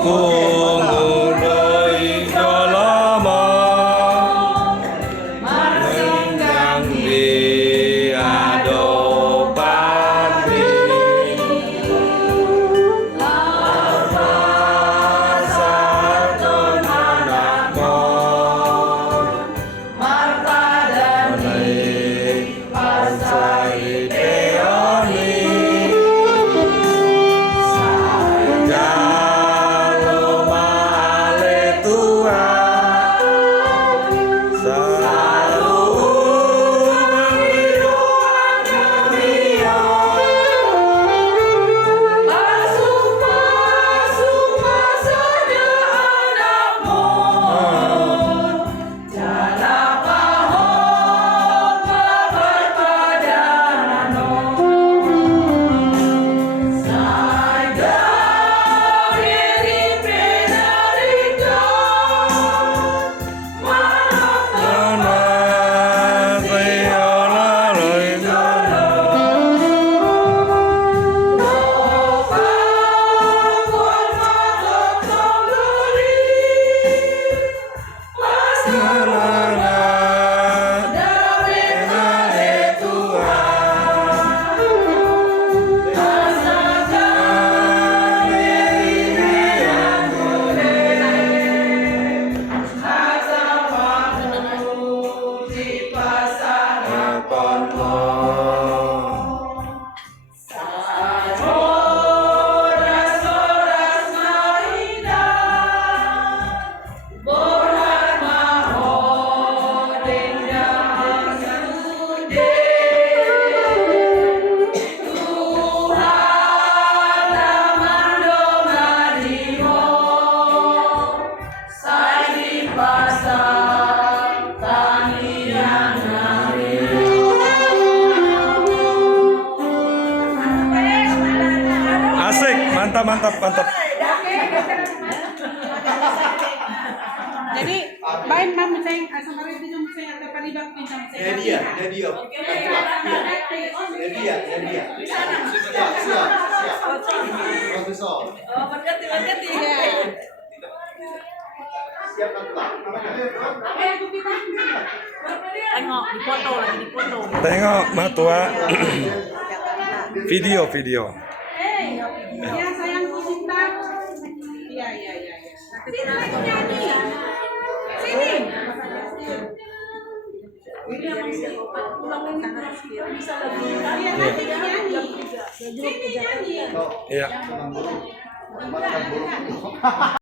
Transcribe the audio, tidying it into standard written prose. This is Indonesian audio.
Ngudoi lama Lenggang di adopan di Satu anakmu Pasai Deoni Asik, mantap, mantap, mantap. Jadi, baik mam sayang asam manis itu saya ada palibat pinjam saya. Dia. Siap. Profesor. Berganti. Siap lah. Tengok di foto. Tengok matua. Video. Ya sayangku cinta. Iya. Sini lagi nyanyi. Sini. Ini yang ulangin bisa lagi. Kalian nanti nyanyi. Sini nyanyi. Iya.